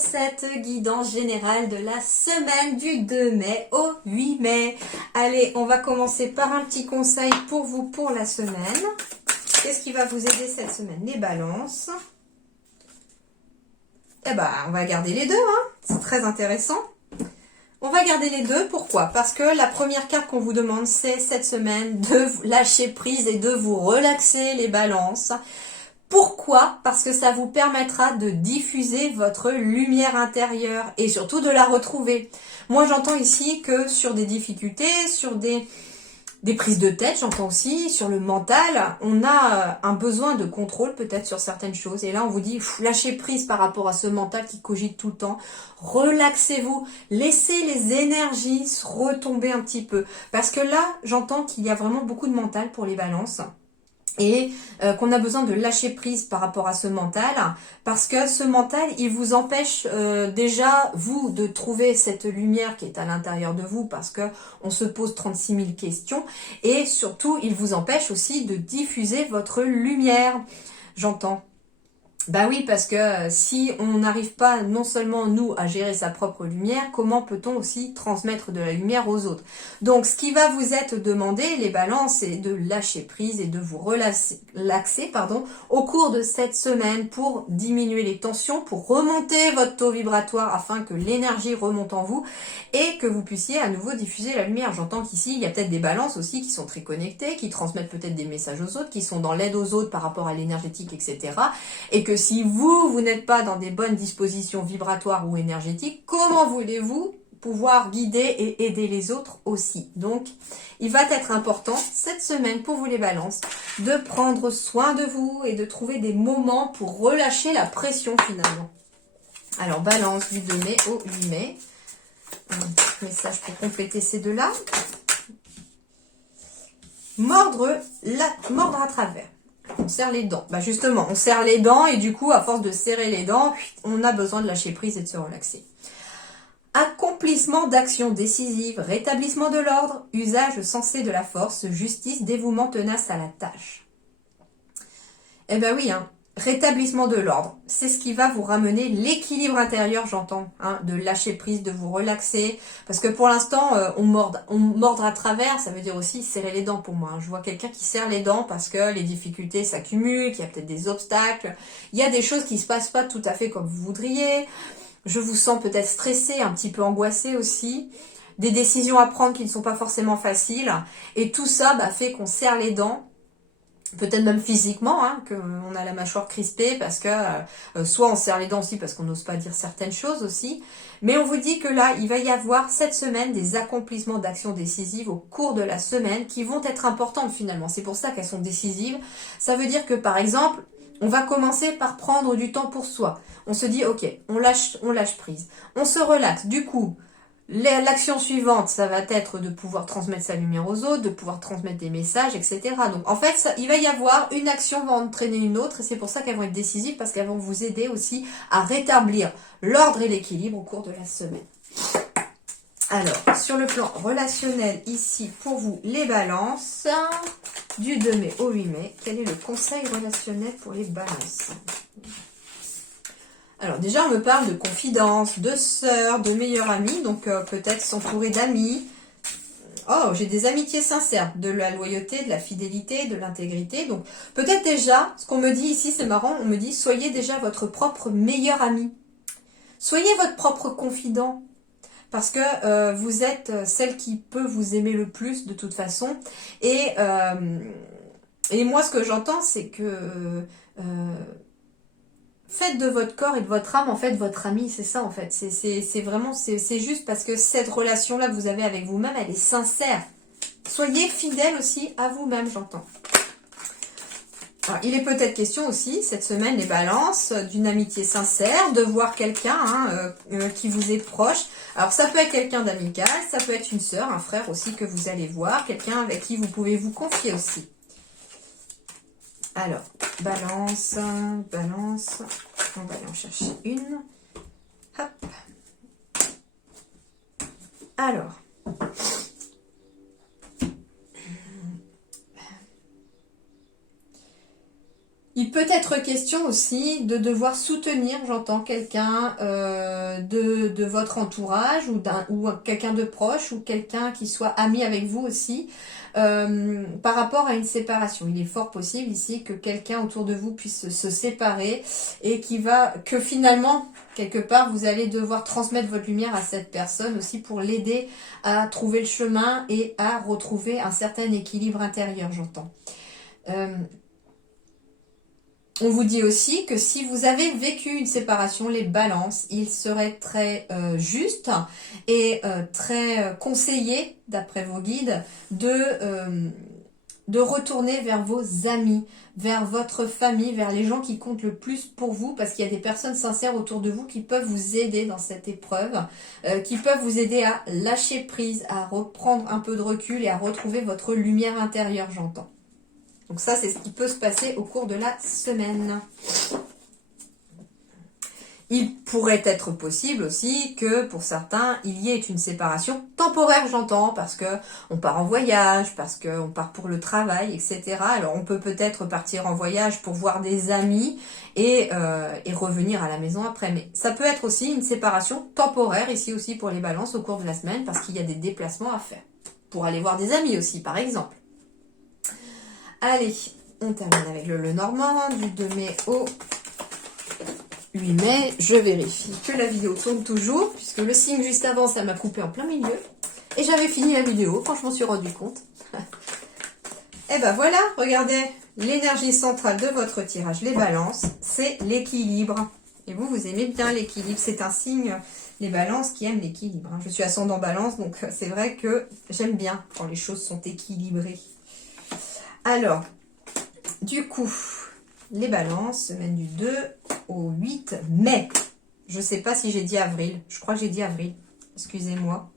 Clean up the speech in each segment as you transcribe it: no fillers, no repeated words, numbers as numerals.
cette guidance générale de la semaine du 2 mai au 8 mai. Allez, on va commencer par un petit conseil pour vous pour la semaine. Qu'est-ce qui va vous aider cette semaine? Les balances. Eh ben, on va garder les deux, hein. C'est très intéressant. On va garder les deux, pourquoi? Parce que la première carte qu'on vous demande, c'est cette semaine de lâcher prise et de vous relaxer les balances. Pourquoi? Parce que ça vous permettra de diffuser votre lumière intérieure et surtout de la retrouver. Moi, j'entends ici que sur des difficultés, sur des prises de tête, j'entends aussi, sur le mental, on a un besoin de contrôle peut-être sur certaines choses. Et là, on vous dit, lâchez prise par rapport à ce mental qui cogite tout le temps. Relaxez-vous, laissez les énergies retomber un petit peu. Parce que là, j'entends qu'il y a vraiment beaucoup de mental pour les balances. Et qu'on a besoin de lâcher prise par rapport à ce mental, parce que ce mental, il vous empêche déjà, vous, de trouver cette lumière qui est à l'intérieur de vous, parce que on se pose 36 000 questions, et surtout, il vous empêche aussi de diffuser votre lumière. J'entends. Bah oui, parce que si on n'arrive pas non seulement nous à gérer sa propre lumière, comment peut-on aussi transmettre de la lumière aux autres? Donc ce qui va vous être demandé, les balances, c'est de lâcher prise et de vous relaxer au cours de cette semaine pour diminuer les tensions, pour remonter votre taux vibratoire afin que l'énergie remonte en vous et que vous puissiez à nouveau diffuser la lumière. J'entends qu'ici, il y a peut-être des balances aussi qui sont très connectées, qui transmettent peut-être des messages aux autres, qui sont dans l'aide aux autres par rapport à l'énergétique, etc. Et que si vous n'êtes pas dans des bonnes dispositions vibratoires ou énergétiques, comment voulez-vous pouvoir guider et aider les autres aussi? Donc, il va être important cette semaine pour vous les balances de prendre soin de vous et de trouver des moments pour relâcher la pression finalement. Alors, balance du 2 mai au 8 mai. Un message pour compléter ces deux-là. Mordre à travers. On serre les dents. Bah justement, on serre les dents et du coup, à force de serrer les dents, on a besoin de lâcher prise et de se relaxer. Accomplissement d'actions décisives, rétablissement de l'ordre, usage sensé de la force, justice, dévouement tenace à la tâche. Eh ben oui, hein. Rétablissement de l'ordre, c'est ce qui va vous ramener l'équilibre intérieur, j'entends, hein, de lâcher prise, de vous relaxer, parce que pour l'instant, on mordre à travers, ça veut dire aussi serrer les dents pour moi. Je vois quelqu'un qui serre les dents parce que les difficultés s'accumulent, qu'il y a peut-être des obstacles, il y a des choses qui se passent pas tout à fait comme vous voudriez, je vous sens peut-être stressé, un petit peu angoissé aussi, des décisions à prendre qui ne sont pas forcément faciles, et tout ça fait qu'on serre les dents, peut-être même physiquement, hein, qu'on a la mâchoire crispée parce que soit on serre les dents aussi parce qu'on n'ose pas dire certaines choses aussi. Mais on vous dit que là, il va y avoir cette semaine des accomplissements d'actions décisives au cours de la semaine qui vont être importantes finalement. C'est pour ça qu'elles sont décisives. Ça veut dire que par exemple, on va commencer par prendre du temps pour soi. On se dit, ok, on lâche prise. On se relaxe. Du coup, l'action suivante, ça va être de pouvoir transmettre sa lumière aux autres, de pouvoir transmettre des messages, etc. Donc en fait, il va y avoir une action va entraîner une autre et c'est pour ça qu'elles vont être décisives parce qu'elles vont vous aider aussi à rétablir l'ordre et l'équilibre au cours de la semaine. Alors, sur le plan relationnel, ici, pour vous, les balances, du 2 mai au 8 mai, quel est le conseil relationnel pour les balances ? Alors déjà, on me parle de confidence, de sœurs, de meilleurs amis, donc peut-être s'entourer d'amis. Oh, j'ai des amitiés sincères, de la loyauté, de la fidélité, de l'intégrité. Donc peut-être déjà, ce qu'on me dit ici, c'est marrant, on me dit, soyez déjà votre propre meilleur ami. Soyez votre propre confident, parce que vous êtes celle qui peut vous aimer le plus de toute façon. Et moi, ce que j'entends, c'est que... faites de votre corps et de votre âme, en fait, votre ami, c'est ça, en fait. C'est vraiment, c'est juste parce que cette relation-là que vous avez avec vous-même, elle est sincère. Soyez fidèle aussi à vous-même, j'entends. Alors, il est peut-être question aussi, cette semaine, les balances, d'une amitié sincère, de voir quelqu'un qui vous est proche. Alors, ça peut être quelqu'un d'amical, ça peut être une sœur, un frère aussi que vous allez voir, quelqu'un avec qui vous pouvez vous confier aussi. Alors, balance, on va aller en chercher une. Hop. Alors, il Il peut être question aussi de devoir soutenir, j'entends, quelqu'un de votre entourage ou quelqu'un de proche ou quelqu'un qui soit ami avec vous aussi par rapport à une séparation. Il est fort possible ici que quelqu'un autour de vous puisse se séparer et que finalement, quelque part, vous allez devoir transmettre votre lumière à cette personne aussi pour l'aider à trouver le chemin et à retrouver un certain équilibre intérieur, j'entends. On vous dit aussi que si vous avez vécu une séparation, les balances, il serait très juste et très conseillé, d'après vos guides, de retourner vers vos amis, vers votre famille, vers les gens qui comptent le plus pour vous, parce qu'il y a des personnes sincères autour de vous qui peuvent vous aider dans cette épreuve, qui peuvent vous aider à lâcher prise, à reprendre un peu de recul et à retrouver votre lumière intérieure, j'entends. Donc ça, c'est ce qui peut se passer au cours de la semaine. Il pourrait être possible aussi que pour certains, il y ait une séparation temporaire, j'entends, parce que on part en voyage, parce qu'on part pour le travail, etc. Alors on peut peut-être partir en voyage pour voir des amis et revenir à la maison après. Mais ça peut être aussi une séparation temporaire, ici aussi pour les balances au cours de la semaine, parce qu'il y a des déplacements à faire. Pour aller voir des amis aussi, par exemple. Allez, on termine avec le Lenormand du 2 mai au 8 mai. Je vérifie que la vidéo tourne toujours, puisque le signe juste avant, ça m'a coupé en plein milieu. Et j'avais fini la vidéo quand je m'en suis rendu compte. Et ben voilà, regardez, l'énergie centrale de votre tirage, les balances, c'est l'équilibre. Et vous aimez bien l'équilibre. C'est un signe, les balances, qui aiment l'équilibre. Je suis ascendant balance, donc c'est vrai que j'aime bien quand les choses sont équilibrées. Alors, du coup, les balances, semaine du 2 au 8 mai. Je ne sais pas si j'ai dit avril. Je crois que j'ai dit avril. Excusez-moi.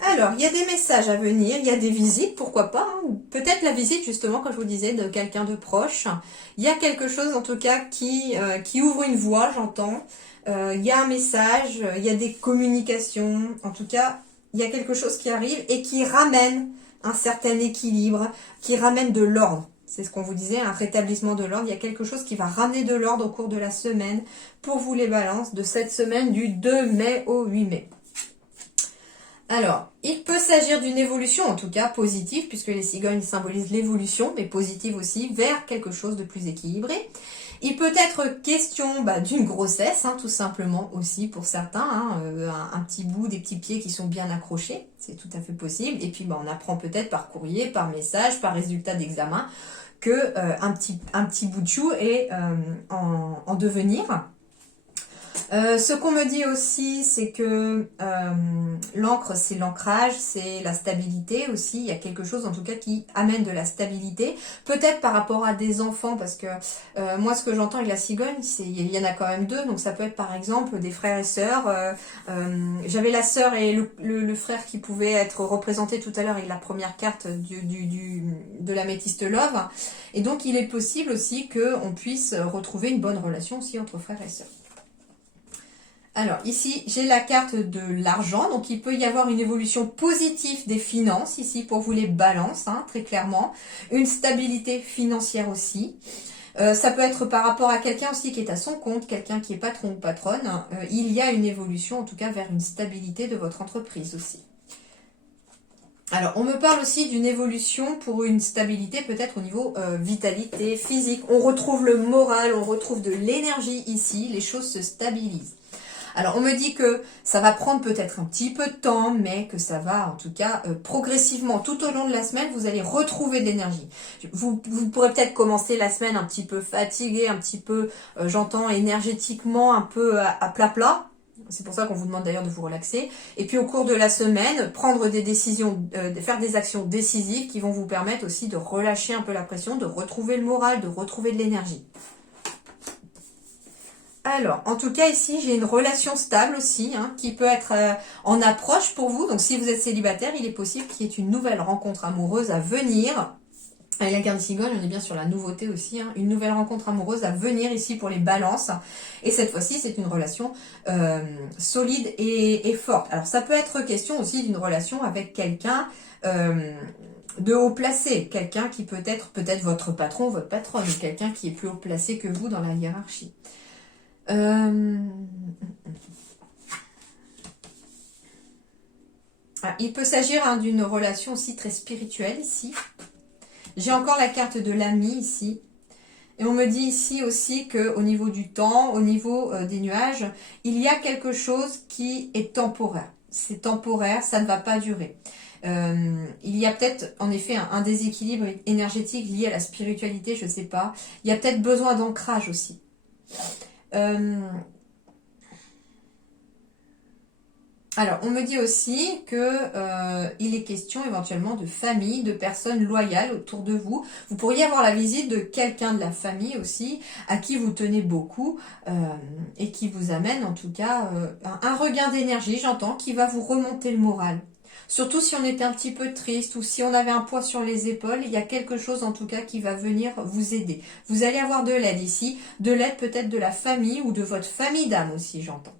Alors, il y a des messages à venir, il y a des visites, pourquoi pas. Hein. Peut-être la visite, justement, comme je vous disais, de quelqu'un de proche. Il y a quelque chose, en tout cas, qui ouvre une voie, j'entends. Il y a un message, il y a des communications. En tout cas, il y a quelque chose qui arrive et qui ramène un certain équilibre, qui ramène de l'ordre. C'est ce qu'on vous disait, un rétablissement de l'ordre. Il y a quelque chose qui va ramener de l'ordre au cours de la semaine pour vous les balances de cette semaine du 2 mai au 8 mai. Alors, il peut s'agir d'une évolution, en tout cas positive, puisque les cigognes symbolisent l'évolution, mais positive aussi, vers quelque chose de plus équilibré. Il peut être question d'une grossesse, hein, tout simplement aussi pour certains, hein, un petit bout, des petits pieds qui sont bien accrochés, c'est tout à fait possible. Et puis on apprend peut-être par courrier, par message, par résultat d'examen, que un petit bout de chou est en devenir. Ce qu'on me dit aussi, c'est que l'encre, c'est l'ancrage, c'est la stabilité aussi. Il y a quelque chose, en tout cas, qui amène de la stabilité. Peut-être par rapport à des enfants, parce que moi, ce que j'entends avec la cigogne, il y en a quand même deux. Donc, ça peut être, par exemple, des frères et sœurs. J'avais la sœur et le frère qui pouvaient être représentés tout à l'heure avec la première carte de l'améthyste love. Et donc, il est possible aussi qu'on puisse retrouver une bonne relation aussi entre frères et sœurs. Alors, ici, j'ai la carte de l'argent. Donc, il peut y avoir une évolution positive des finances, ici, pour vous les balances, hein, très clairement. Une stabilité financière aussi. Ça peut être par rapport à quelqu'un aussi qui est à son compte, quelqu'un qui est patron ou patronne. Il y a une évolution, en tout cas, vers une stabilité de votre entreprise aussi. Alors, on me parle aussi d'une évolution pour une stabilité peut-être au niveau vitalité, physique. On retrouve le moral, on retrouve de l'énergie ici. Les choses se stabilisent. Alors, on me dit que ça va prendre peut-être un petit peu de temps, mais que ça va, en tout cas, progressivement, tout au long de la semaine, vous allez retrouver de l'énergie. Vous pourrez peut-être commencer la semaine un petit peu fatigué, un petit peu, j'entends, énergétiquement, un peu à plat. C'est pour ça qu'on vous demande d'ailleurs de vous relaxer. Et puis, au cours de la semaine, prendre des décisions, faire des actions décisives qui vont vous permettre aussi de relâcher un peu la pression, de retrouver le moral, de retrouver de l'énergie. Alors, en tout cas, ici, j'ai une relation stable aussi, hein, qui peut être en approche pour vous. Donc, si vous êtes célibataire, il est possible qu'il y ait une nouvelle rencontre amoureuse à venir. Avec la carte de cigogne, on est bien sur la nouveauté aussi. Hein, une nouvelle rencontre amoureuse à venir ici pour les balances. Et cette fois-ci, c'est une relation solide et forte. Alors, ça peut être question aussi d'une relation avec quelqu'un de haut placé, quelqu'un qui peut être votre patron, votre patronne, ou quelqu'un qui est plus haut placé que vous dans la hiérarchie. Il peut s'agir d'une relation aussi très spirituelle ici. J'ai encore la carte de l'ami ici. Et on me dit ici aussi qu'au niveau du temps, au niveau des nuages, il y a quelque chose qui est temporaire. C'est temporaire, ça ne va pas durer. Il y a peut-être en effet un déséquilibre énergétique lié à la spiritualité, je ne sais pas. Il y a peut-être besoin d'ancrage aussi. Alors, on me dit aussi que il est question éventuellement de famille, de personnes loyales autour de vous. Vous pourriez avoir la visite de quelqu'un de la famille aussi, à qui vous tenez beaucoup, et qui vous amène en tout cas un regain d'énergie, j'entends, qui va vous remonter le moral. Surtout si on était un petit peu triste ou si on avait un poids sur les épaules, il y a quelque chose en tout cas qui va venir vous aider. Vous allez avoir de l'aide ici, de l'aide peut-être de la famille ou de votre famille d'âme aussi, j'entends.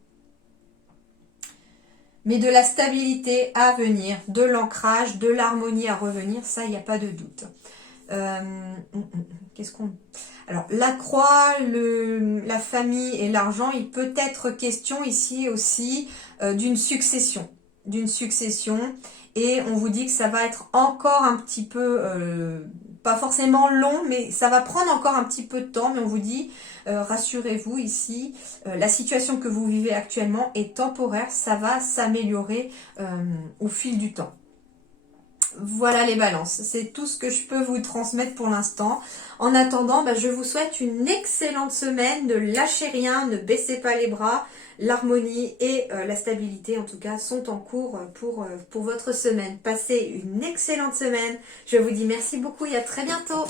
Mais de la stabilité à venir, de l'ancrage, de l'harmonie à revenir, ça, il n'y a pas de doute. Qu'est-ce qu'on... Alors, la croix, la famille et l'argent, il peut être question ici aussi d'une succession. Et on vous dit que ça va être encore un petit peu, pas forcément long, mais ça va prendre encore un petit peu de temps, mais on vous dit, rassurez-vous ici, la situation que vous vivez actuellement est temporaire, ça va s'améliorer au fil du temps. Voilà les balances, c'est tout ce que je peux vous transmettre pour l'instant. En attendant, je vous souhaite une excellente semaine, ne lâchez rien, ne baissez pas les bras. L'harmonie et la stabilité en tout cas sont en cours pour votre semaine. Passez une excellente semaine, je vous dis merci beaucoup et à très bientôt.